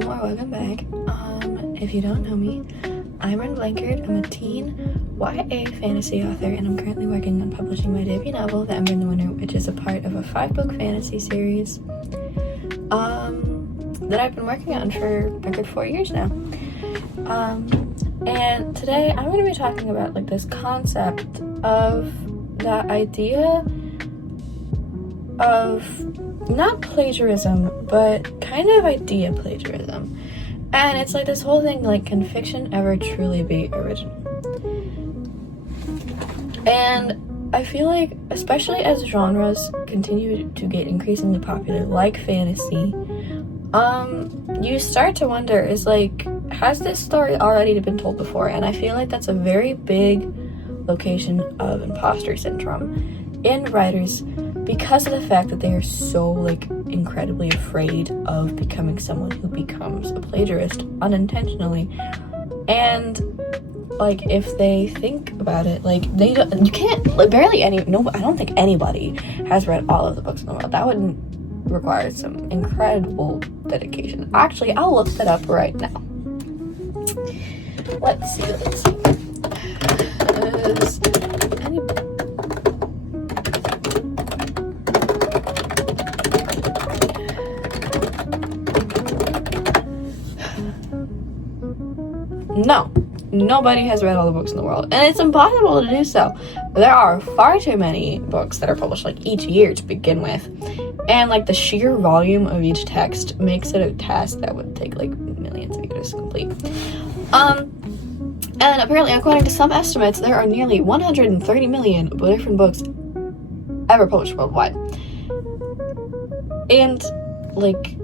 welcome or welcome back. If you don't know me, I'm Ren Blankard. I'm a teen YA fantasy author, and I'm currently working on publishing my debut novel, The Ember in the Winter, which is a part of a 5-book fantasy series that I've been working on for a good 4 years now. And today I'm going to be talking about like this concept of the idea of not plagiarism, but kind of idea plagiarism. And it's like this whole thing, like, can fiction ever truly be original? And I feel like, especially as genres continue to get increasingly popular, like fantasy, you start to wonder, is like, has this story already been told before? And I feel like that's a very big location of imposter syndrome in writers, because of the fact that they are so, like, incredibly afraid of becoming someone who becomes a plagiarist unintentionally. And, like, if they think about it, like, I don't think anybody has read all of the books in the world. That would require some incredible dedication. Actually, I'll look that up right now. Let's see. No, nobody has read all the books in the world, and it's impossible to do so. There are far too many books that are published, like, each year to begin with, and, like, the sheer volume of each text makes it a task that would take, like, millions of years to complete. And apparently, according to some estimates, there are nearly 130 million different books ever published worldwide. And, like,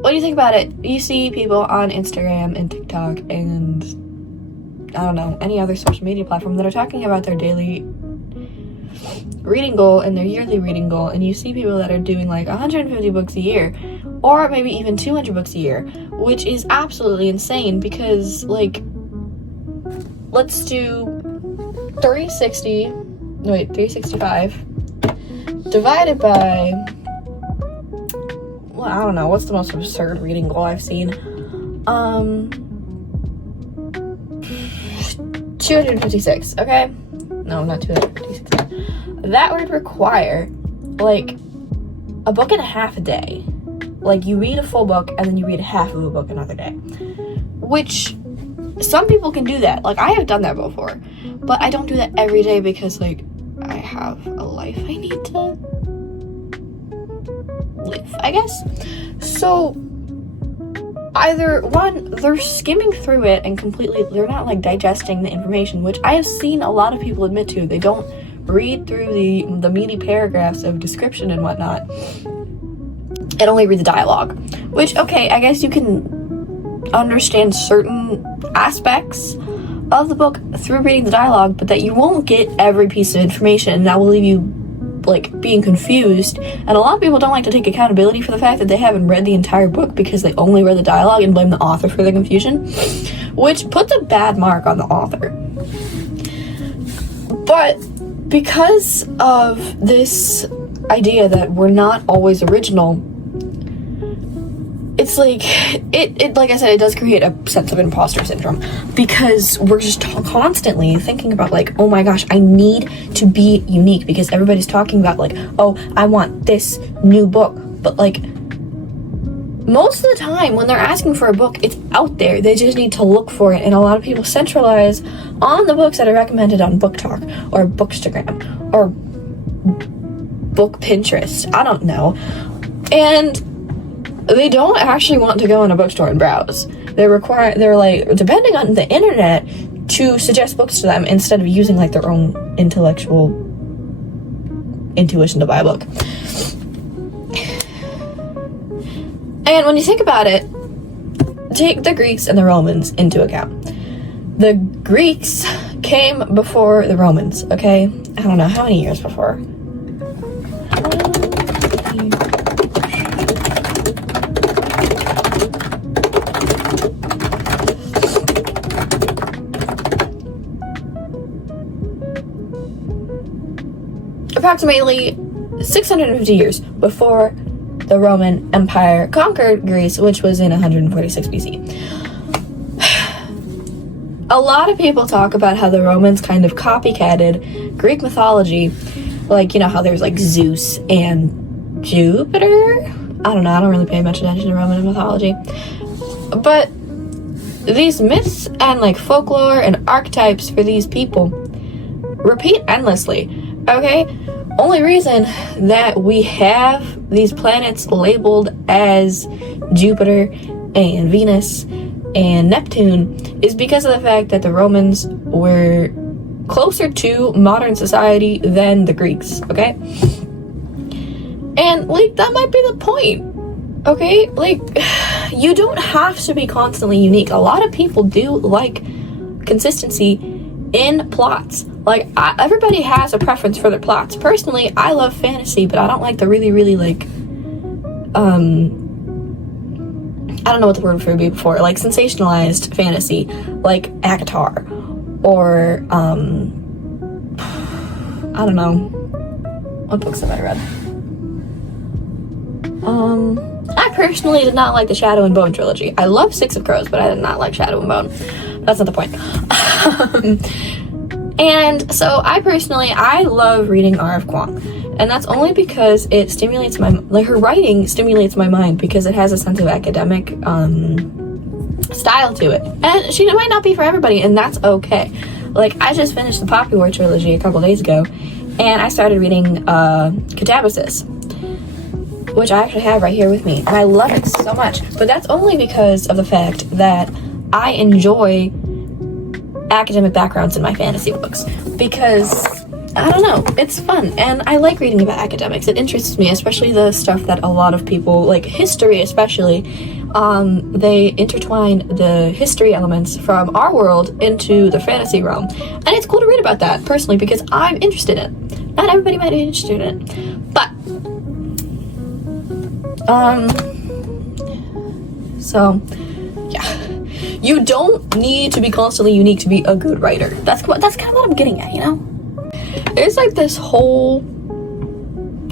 when you think about it, you see people on Instagram and TikTok and, I don't know, any other social media platform that are talking about their daily reading goal and their yearly reading goal, and you see people that are doing like 150 books a year, or maybe even 200 books a year, which is absolutely insane because, like, let's do 365 divided by, well, I don't know, what's the most absurd reading goal I've seen? 256, okay? No, not 256. That would require, like, a book and a half a day. Like, you read a full book, and then you read half of a book another day. Which, some people can do that. Like, I have done that before. But I don't do that every day because, like, I have a life I need to live, I guess. So, either one, they're skimming through it and they're not, like, digesting the information, which I have seen a lot of people admit to. They don't read through the meaty paragraphs of description and whatnot, and only read the dialogue. Which, okay, I guess you can understand certain aspects of the book through reading the dialogue, but that you won't get every piece of information, and that will leave you, like, being confused. And a lot of people don't like to take accountability for the fact that they haven't read the entire book because they only read the dialogue and blame the author for the confusion, which puts a bad mark on the author. But because of this idea that we're not always original, it's like, it like I said, it does create a sense of imposter syndrome, because we're just constantly thinking about, like, oh my gosh, I need to be unique because everybody's talking about, like, oh, I want this new book. But, like, most of the time when they're asking for a book, it's out there. They just need to look for it. And a lot of people centralize on the books that are recommended on Book Talk or Bookstagram or Book Pinterest. I don't know. And they don't actually want to go in a bookstore and browse. They're like depending on the internet to suggest books to them instead of using, like, their own intellectual intuition to buy a book. And when you think about it, take the Greeks and the Romans into account. The Greeks came before the Romans, okay? I don't know how many years before. Approximately 650 years before the Roman Empire conquered Greece, which was in 146 BC. A lot of people talk about how the Romans kind of copycatted Greek mythology, like, you know, how there's like Zeus and Jupiter. I don't know, I don't really pay much attention to Roman mythology. But these myths and like folklore and archetypes for these people repeat endlessly, okay? Only reason that we have these planets labeled as Jupiter and Venus and Neptune is because of the fact that the Romans were closer to modern society than the Greeks, okay? And, like, that might be the point, okay? Like, you don't have to be constantly unique. A lot of people do like consistency in plots. Like, everybody has a preference for their plots. Personally, I love fantasy, but I don't like the really, like, I don't know what the word would be before, like sensationalized fantasy, like ACOTAR, or, I don't know, what books have I read? I personally did not like the Shadow and Bone trilogy. I love Six of Crows, but I did not like Shadow and Bone. That's not the point. And so I love reading R.F. Kuang. And that's only because it stimulates her writing stimulates my mind because it has a sense of academic style to it. And she might not be for everybody, and that's okay. Like, I just finished the Poppy War trilogy a couple days ago, and I started reading Catabasis, which I actually have right here with me. And I love it so much. But that's only because of the fact that I enjoy academic backgrounds in my fantasy books. Because I don't know, it's fun, and I like reading about academics. It interests me, especially the stuff that a lot of people, like history especially, they intertwine the history elements from our world into the fantasy realm. And it's cool to read about that, personally, because I'm interested in it. Not everybody might be interested in it. But, so, yeah. You don't need to be constantly unique to be a good writer. That's kind of what I'm getting at, you know? There's like this whole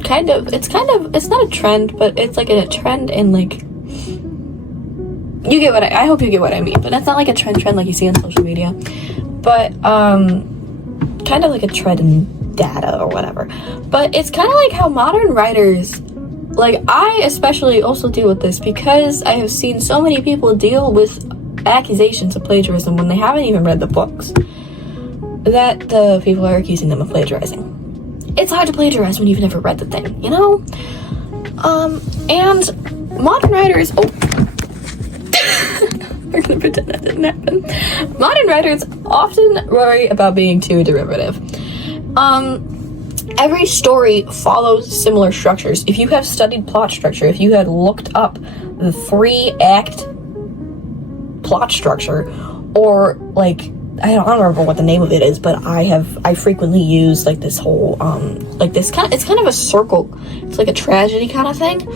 it's not a trend, but it's like a trend in like, you get what I hope you get what I mean, but it's not like a trend like you see on social media, but kind of like a trend in data or whatever. But it's kind of like how modern writers, like I especially also deal with this because I have seen so many people deal with accusations of plagiarism when they haven't even read the books, that the people are accusing them of plagiarizing. It's hard to plagiarize when you've never read the thing, you know? And modern writers, we're gonna pretend that didn't happen. Modern writers often worry about being too derivative. Every story follows similar structures. If you have studied plot structure, if you had looked up the 3-act plot structure, or like, I don't remember what the name of it is, but I frequently use like this whole it's kind of a circle. It's like a tragedy kind of thing.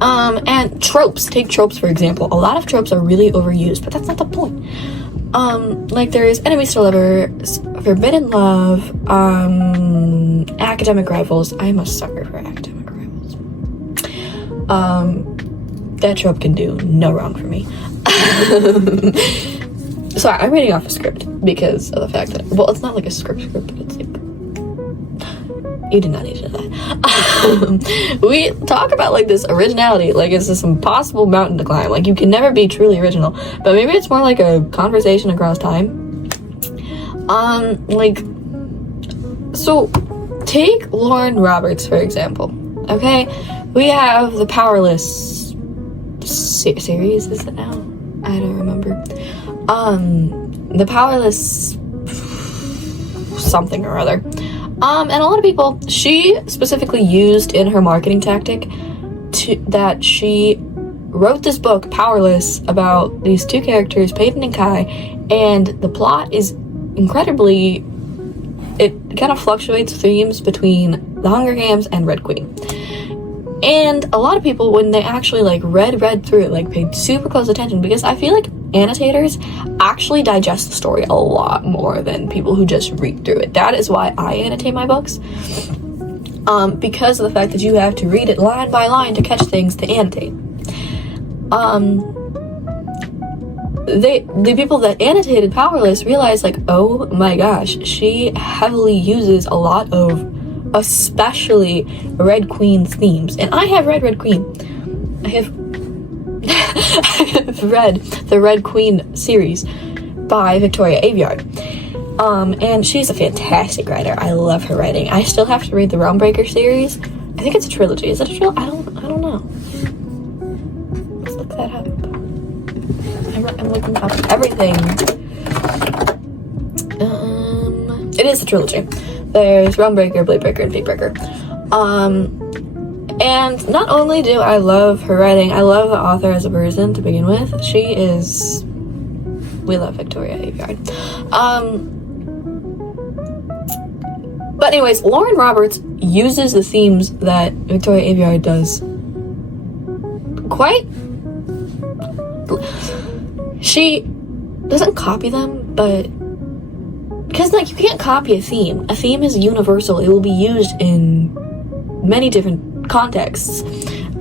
And tropes, take tropes for example. A lot of tropes are really overused, but that's not the point. Like there's enemies to lovers, forbidden love, academic rivals. I'm a sucker for academic rivals. That trope can do no wrong for me. Sorry, I'm reading off a script because of the fact that, well, it's not like a script, but it's like, you did not need to know that. We talk about like this originality, like it's this impossible mountain to climb. Like you can never be truly original, but maybe it's more like a conversation across time. So take Lauren Roberts, for example, okay? We have the Powerless series, is it now? I don't remember. The Powerless something or other. And a lot of people, she specifically used in her marketing tactic that she wrote this book, Powerless, about these two characters, Peyton and Kai, and the plot is incredibly, it kind of fluctuates themes between The Hunger Games and Red Queen. And a lot of people, when they actually like read through it, like paid super close attention, because I feel like annotators actually digest the story a lot more than people who just read through it. That is why I annotate my books. because of the fact that you have to read it line by line to catch things to annotate. The people that annotated Powerless realized, like, oh my gosh, she heavily uses a lot of especially Red Queen's themes. And I have read Red Queen. I have read the Red Queen series by Victoria Aveyard. And she's a fantastic writer. I love her writing. I still have to read the Realmbreaker series. I think it's a trilogy. Is it a trilogy? I don't know. Let's look that up. I'm looking up everything. It is a trilogy. There's Realmbreaker, Bladebreaker, and Fatebreaker. And not only do I love her writing, I love the author as a person to begin with. We love Victoria Aveyard. But anyways, Lauren Roberts uses the themes that Victoria Aveyard does quite... She doesn't copy them, but... Because, like, you can't copy a theme. A theme is universal. It will be used in many different contexts.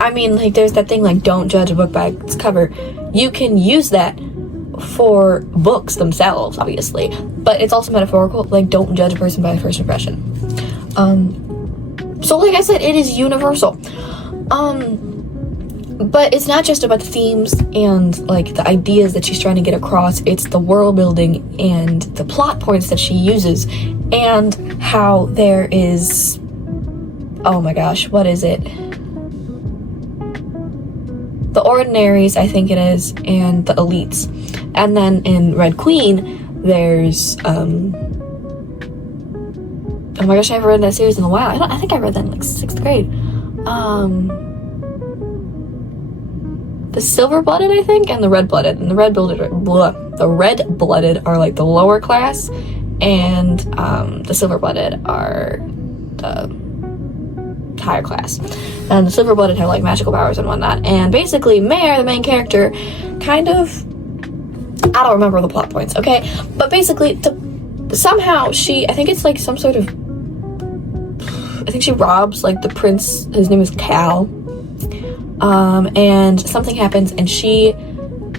I mean, like, there's that thing, like, don't judge a book by its cover. You can use that for books themselves, obviously. But it's also metaphorical. Like, don't judge a person by a first impression. So, like I said, it is universal. But it's not just about the themes and, like, the ideas that she's trying to get across. It's the world building and the plot points that she uses, and how there is... Oh my gosh, what is it? The ordinaries, I think it is, and the elites. And then in Red Queen, there's... Oh my gosh, I haven't read that series in a while. I think I read that in, like, 6th grade. The silver-blooded, I think, and the red-blooded. And the red-blooded are like the lower class, and the silver-blooded are the higher class. And the silver-blooded have like magical powers and whatnot. And basically, Mare, the main character, kind of... I don't remember the plot points, okay? But basically, somehow I think it's like some sort of... I think she robs like the prince. His name is Cal. And something happens, and she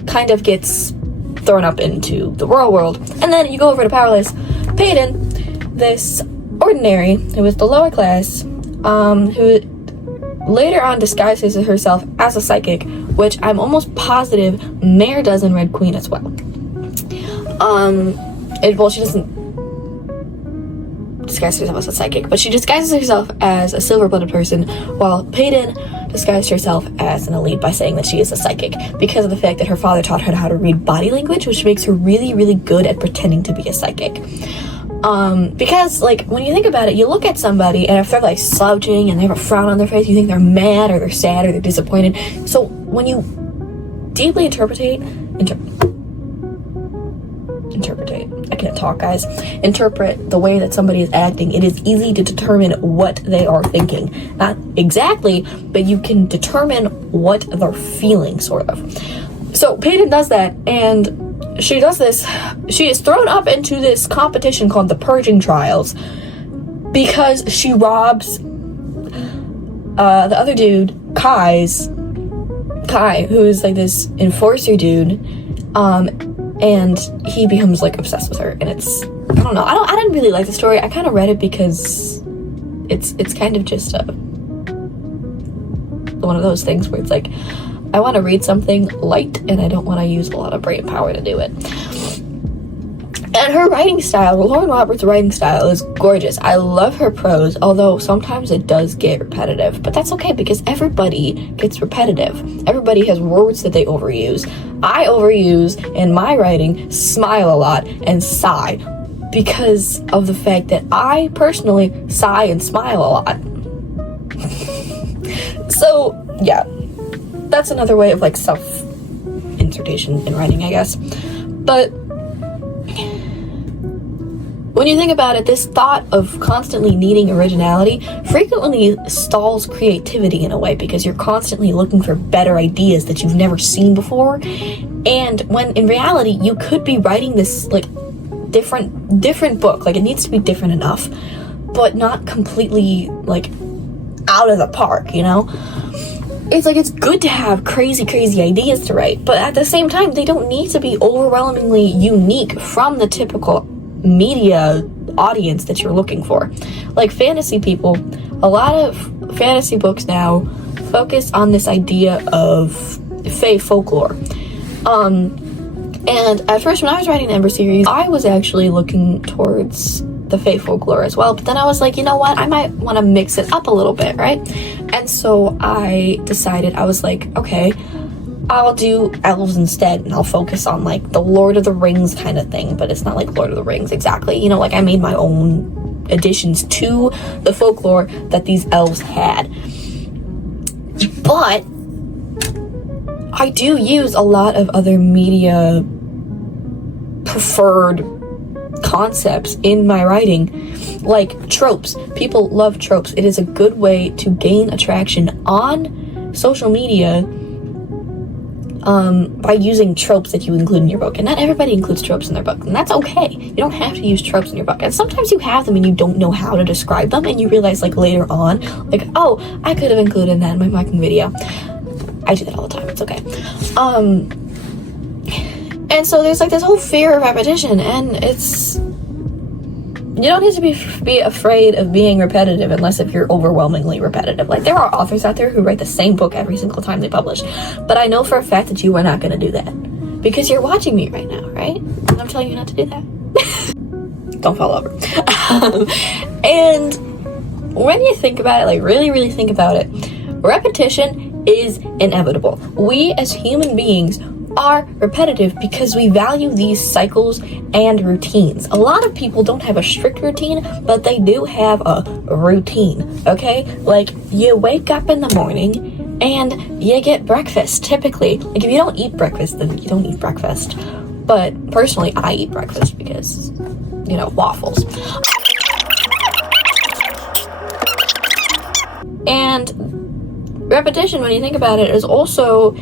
kind of gets thrown up into the royal world. And then you go over to Powerless. Peyton, this ordinary, who is the lower class, who later on disguises herself as a psychic, which I'm almost positive Mare does in Red Queen as well. Well, she doesn't disguise herself as a psychic, but she disguises herself as a silver-blooded person, while Peyton disguised herself as an elite by saying that she is a psychic, because of the fact that her father taught her how to read body language, which makes her really, really good at pretending to be a psychic. Because, like, when you think about it, you look at somebody, and if they're, like, slouching, and they have a frown on their face, you think they're mad, or they're sad, or they're disappointed. So, when you deeply interpret the way that somebody is acting, it is easy to determine what they are thinking. Not exactly, but you can determine what they're feeling, sort of. So Peyton does that, and she is thrown up into this competition called the Purging Trials, because she robs the other dude, Kai, who is like this enforcer dude, and he becomes like obsessed with her, and it's, I don't know, I didn't really like the story. I kind of read it because it's kind of just one of those things where it's like, I want to read something light, and I don't want to use a lot of brain power to do it. And her writing style, Lauren Roberts' writing style, is gorgeous. I love her prose, although sometimes it does get repetitive. But that's okay, because everybody gets repetitive. Everybody has words that they overuse. I overuse, in my writing, smile a lot and sigh, because of the fact that I personally sigh and smile a lot. So, yeah. That's another way of, like, self-insertion in writing, I guess. But when you think about it, this thought of constantly needing originality frequently stalls creativity in a way, because you're constantly looking for better ideas that you've never seen before. And when in reality, you could be writing this, like, different book. Like, it needs to be different enough, but not completely, like, out of the park, you know? It's like, it's good to have crazy ideas to write, but at the same time, they don't need to be overwhelmingly unique from the typical media audience that you're looking for. Like fantasy people, a lot of fantasy books now focus on this idea of fae folklore. And at first, when I was writing the Ember series, I was actually looking towards the fae folklore as well, but then I was like, you know what, I might want to mix it up a little bit, right? And so I decided, I was like, okay, I'll do elves instead, and I'll focus on like the Lord of the Rings kind of thing, but it's not like Lord of the Rings exactly, you know, like I made my own additions to the folklore that these elves had. But I do use a lot of other media preferred concepts in my writing, like tropes. People love tropes. It is a good way to gain attraction on social media by using tropes that you include in your book. And not everybody includes tropes in their book, and that's okay. You don't have to use tropes in your book, and sometimes you have them and you don't know how to describe them, and you realize like later on, like, oh, I could have included that in my marketing video. I do that all the time. It's okay. And so there's like this whole fear of repetition, and it's, you don't need to be afraid of being repetitive unless if you're overwhelmingly repetitive. Like, there are authors out there who write the same book every single time they publish, but I know for a fact that you are not going to do that because you're watching me right now, right? And I'm telling you not to do that. Don't fall over. And when you think about it, like really think about it, repetition is inevitable. We as human beings are repetitive because we value these cycles and routines. A lot of people don't have a strict routine, but they do have a routine, okay? Like, you wake up in the morning and you get breakfast, typically. Like, if you don't eat breakfast, then you don't eat breakfast. But personally, I eat breakfast because, you know, waffles. And repetition, when you think about it, is also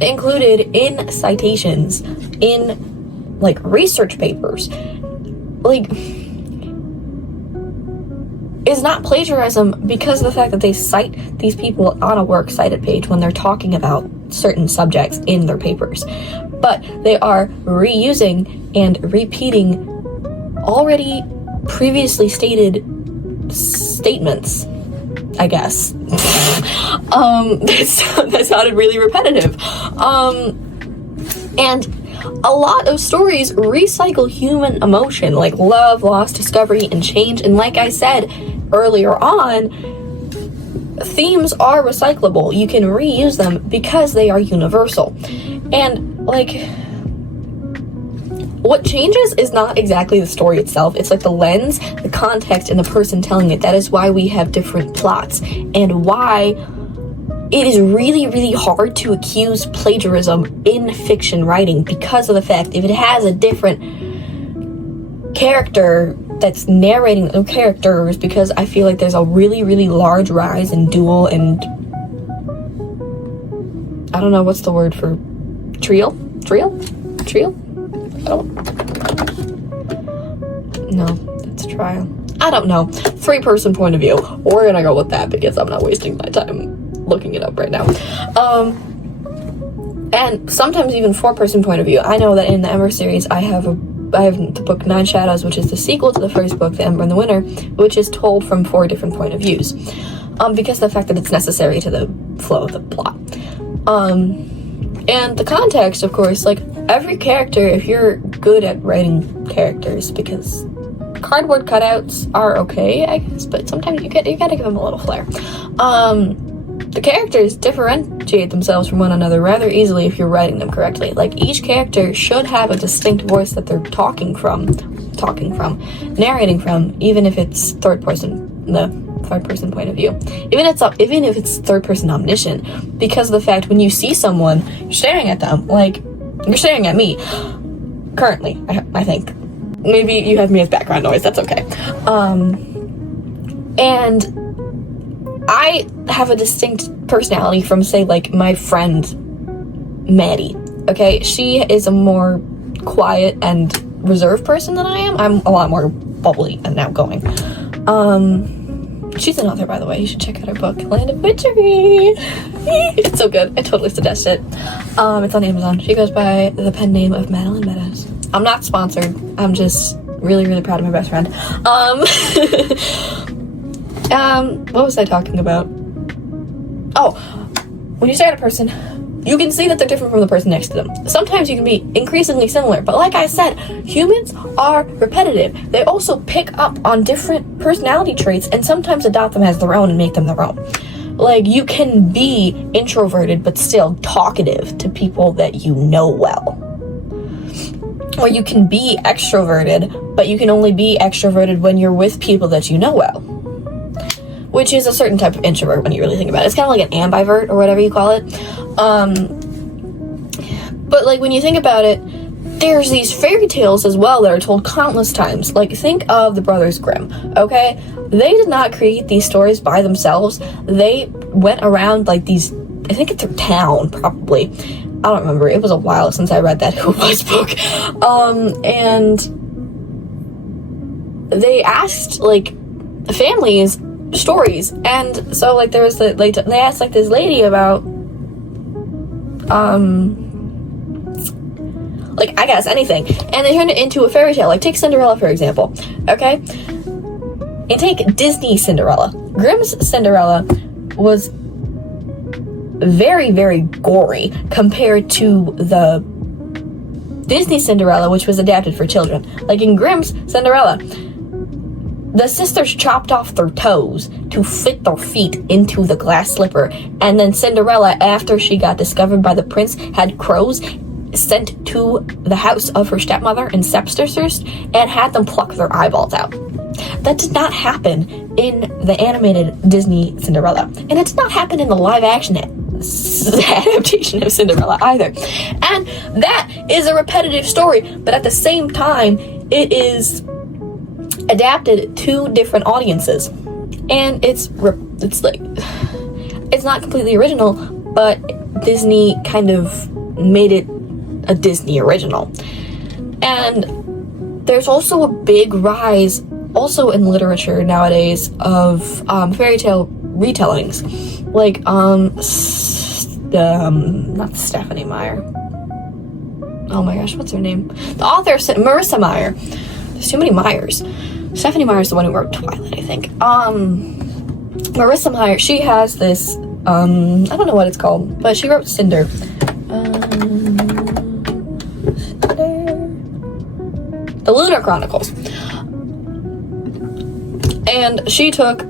included in citations, in like research papers. Like, is not plagiarism because of the fact that they cite these people on a works cited page when they're talking about certain subjects in their papers, but they are reusing and repeating already previously stated statements, I guess. That sounded really repetitive. And a lot of stories recycle human emotion, like love, loss, discovery, and change. And like I said earlier on, themes are recyclable. You can reuse them because they are universal. And like, what changes is not exactly the story itself. It's like the lens, the context, and the person telling it. That is why we have different plots, and why it is really hard to accuse plagiarism in fiction writing, because of the fact if it has a different character that's narrating the characters, because I feel like there's a really large rise in dual and, I don't know what's the word for trio? No, that's trial. I don't know. 3-person point of view. We're gonna go with that because I'm not wasting my time looking it up right now. And sometimes even 4-person point of view. I know that in the Ember series, I have the book 9 Shadows, which is the sequel to the first book, The Ember and the Winter, which is told from 4 different point of views. Because of the fact that it's necessary to the flow of the plot. And the context, of course, like, every character, if you're good at writing characters, because cardboard cutouts are okay, I guess, but sometimes you gotta give them a little flair. The characters differentiate themselves from one another rather easily if you're writing them correctly. Like, each character should have a distinct voice that they're narrating from, even if it's third-person point of view. Even if it's third-person omniscient, because of the fact when you see someone, you're staring at them, like, you're staring at me. Currently, I think. Maybe you have me as background noise, that's okay. And I have a distinct personality from, say, like, my friend Maddie, okay? She is a more quiet and reserved person than I am. I'm a lot more bubbly and outgoing. She's an author, by the way. You should check out her book, Land of Witchery. It's so good. I totally suggest it. It's on Amazon. She goes by the pen name of Madeline Meadows. I'm not sponsored. I'm just really, really proud of my best friend. What was I talking about? Oh, when you stare at a person, you can see that they're different from the person next to them. Sometimes you can be increasingly similar, but like I said, humans are repetitive. They also pick up on different personality traits and sometimes adopt them as their own and make them their own. Like, you can be introverted but still talkative to people that you know well. Or you can be extroverted, but you can only be extroverted when you're with people that you know well. Which is a certain type of introvert when you really think about it. It's kind of like an ambivert or whatever you call it. But like when you think about it, there's these fairy tales as well that are told countless times. Like, think of the Brothers Grimm, okay? They did not create these stories by themselves. They went around like these, I think it's their town probably. I don't remember. It was a while since I read that Who Was book. And they asked like families stories, and so like there was the like they asked like this lady about like I guess anything, and they turned it into a fairy tale. Like take Cinderella for example, okay? And take Disney Cinderella. Grimm's Cinderella was very, very gory compared to the Disney Cinderella, which was adapted for children. Like in Grimm's Cinderella, the sisters chopped off their toes to fit their feet into the glass slipper, and then Cinderella, after she got discovered by the prince, had crows sent to the house of her stepmother and stepsisters and had them pluck their eyeballs out. That did not happen in the animated Disney Cinderella, and it did not happen in the live-action adaptation of Cinderella either. And that is a repetitive story, but at the same time, it is adapted to different audiences, and it's like it's not completely original, but Disney kind of made it a Disney original. And there's also a big rise also in literature nowadays of fairy tale retellings, like not Stephanie Meyer, oh my gosh, what's her name, the author Marissa Meyer. There's too many Meyers. Stephanie Meyer is the one who wrote Twilight, I think. Marissa Meyer, she has this, I don't know what it's called, but she wrote Cinder. The Lunar Chronicles. And she took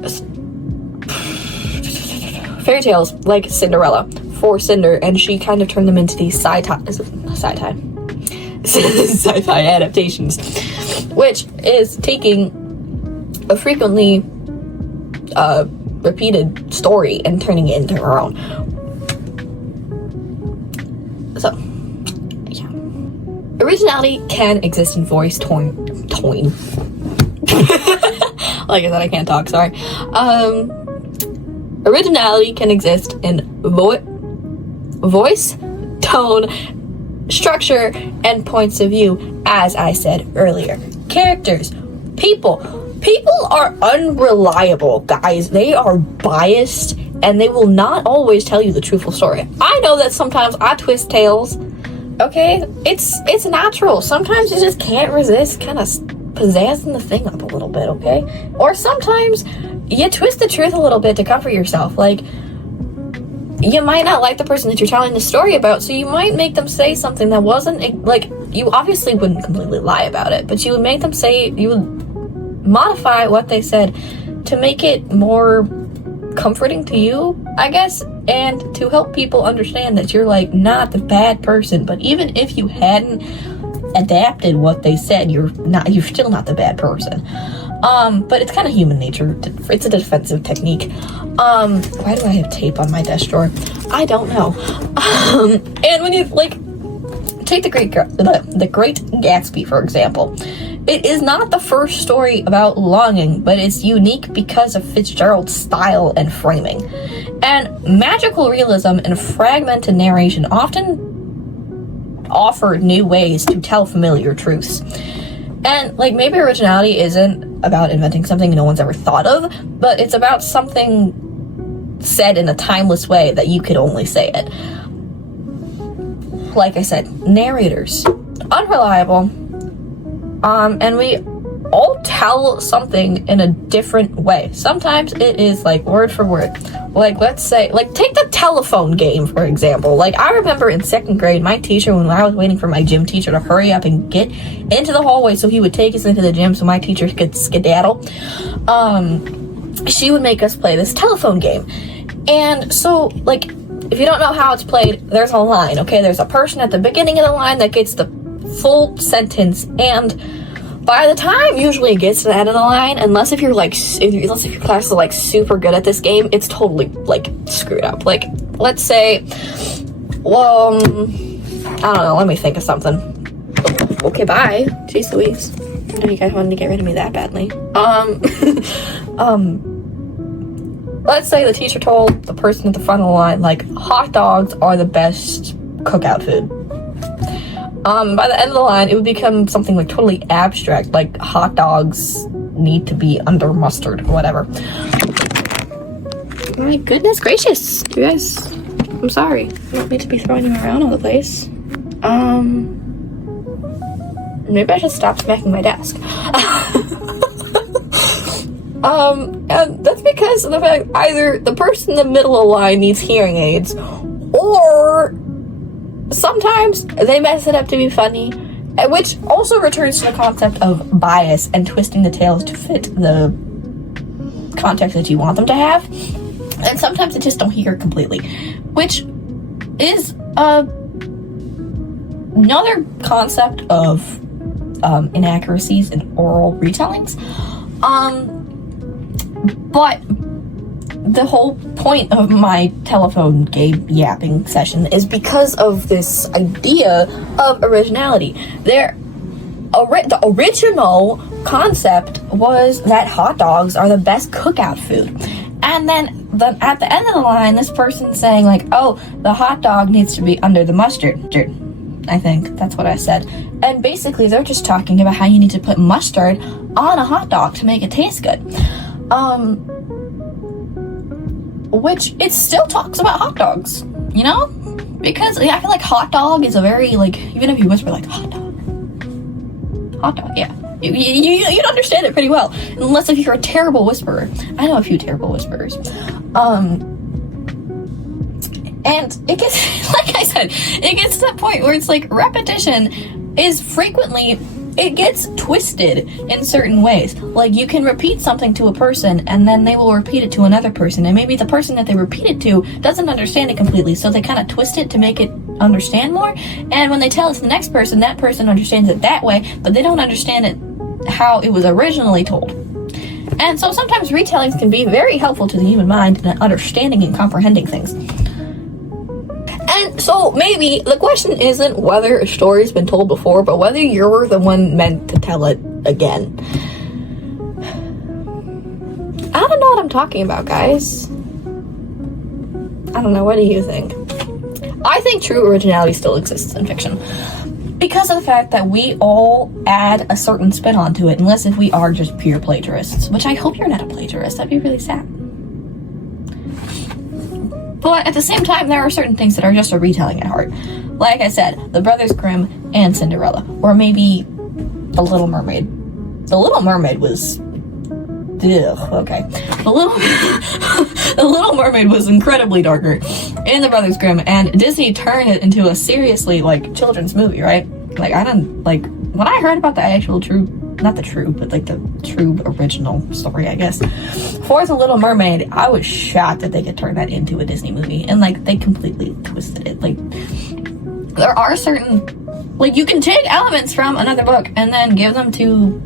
fairy tales like Cinderella for Cinder, and she kind of turned them into these sci-fi adaptations, which is taking a frequently repeated story and turning it into her own. So, yeah. Originality can exist in voice, tone. Like I said, I can't talk, sorry. Originality can exist in voice, tone, structure, and points of view, as I said earlier. Characters, people are unreliable, guys. They are biased, and they will not always tell you the truthful story. I know that sometimes I twist tales, okay? It's natural. Sometimes you just can't resist kind of pizzazzing the thing up a little bit, okay? Or sometimes you twist the truth a little bit to comfort yourself. Like, you might not like the person that you're telling the story about, so you might make them say something that wasn't, like, you obviously wouldn't completely lie about it, but you would make them say, you would modify what they said to make it more comforting to you, I guess, and to help people understand that you're, like, not the bad person. But even if you hadn't adapted what they said, you're still not the bad person. But it's kind of human nature. It's a defensive technique. Why do I have tape on my desk drawer? I don't know. And when you, like, take the Great Gatsby, for example. It is not the first story about longing, but it's unique because of Fitzgerald's style and framing. And magical realism and fragmented narration often offer new ways to tell familiar truths. And like, maybe originality isn't about inventing something no one's ever thought of, but it's about something said in a timeless way that you could only say it. Like I said, narrators, unreliable, and we all tell something in a different way. Sometimes it is like word for word. Like, let's say, like, take the telephone game, for example. Like, I remember in 2nd grade, my teacher, when I was waiting for my gym teacher to hurry up and get into the hallway so he would take us into the gym so my teacher could skedaddle, she would make us play this telephone game. And so, like, if you don't know how it's played, there's a line, okay? There's a person at the beginning of the line that gets the full sentence, and by the time usually it gets to the end of the line, unless if your class is like super good at this game, it's totally like screwed up. Like, let's say, well, I don't know, let me think of something. Okay, bye. Jeez Louise. Oh, you guys wanted to get rid of me that badly. Let's say the teacher told the person at the front of the line, like, hot dogs are the best cookout food. By the end of the line, it would become something like totally abstract, like hot dogs need to be under mustard or whatever. My goodness gracious, you guys, I'm sorry. I don't need to be throwing you around all the place. Maybe I should stop smacking my desk. And that's because of the fact either the person in the middle of the line needs hearing aids, or sometimes they mess it up to be funny, which also returns to the concept of bias and twisting the tales to fit the context that you want them to have. And sometimes they just don't hear completely, which is another concept of inaccuracies in oral retellings. But the whole point of my telephone game yapping session is because of this idea of originality. The original concept was that hot dogs are the best cookout food. And then at the end of the line, this person's saying like, oh, the hot dog needs to be under the mustard. I think that's what I said. And basically they're just talking about how you need to put mustard on a hot dog to make it taste good. Which it still talks about hot dogs, you know? Because I feel like hot dog is a very, like, even if you whisper like hot dog, yeah, you'd understand it pretty well, unless if you're a terrible whisperer. I know a few terrible whisperers. And it gets, like I said, it gets to that point where it's like repetition is frequently, it gets twisted in certain ways. Like, you can repeat something to a person and then they will repeat it to another person, and maybe the person that they repeat it to doesn't understand it completely, so they kind of twist it to make it understand more, and when they tell it to the next person, that person understands it that way, but they don't understand it how it was originally told. And so sometimes retellings can be very helpful to the human mind in understanding and comprehending things. And so maybe the question isn't whether a story's been told before, but whether you're the one meant to tell it again. I don't know what I'm talking about, guys. I don't know, what do you think? I think true originality still exists in fiction, because of the fact that we all add a certain spin onto it, unless if we are just pure plagiarists, which I hope you're not a plagiarist. That'd be really sad. But at the same time, there are certain things that are just a retelling at heart. Like I said, The Brothers Grimm and Cinderella, or maybe The Little Mermaid. The Little Mermaid was... Ugh, okay. The Little Mermaid was incredibly darker in The Brothers Grimm, and Disney turned it into a seriously, like, children's movie, right? Like, I didn't, like, when I heard about the actual true original story, I guess, for The Little Mermaid, I was shocked that they could turn that into a Disney movie, and, like, they completely twisted it. Like, there are certain, like, you can take elements from another book and then give them to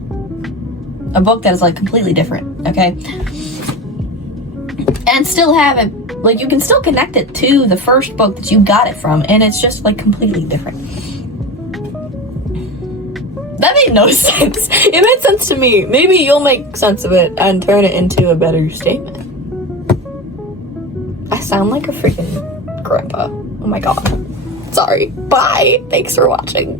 a book that is, like, completely different, okay? And still have it, like, you can still connect it to the first book that you got it from, and it's just, like, completely different. That made no sense. It made sense to me. Maybe you'll make sense of it and turn it into a better statement. I sound like a freaking grandpa. Oh my god. Sorry. Bye. Thanks for watching.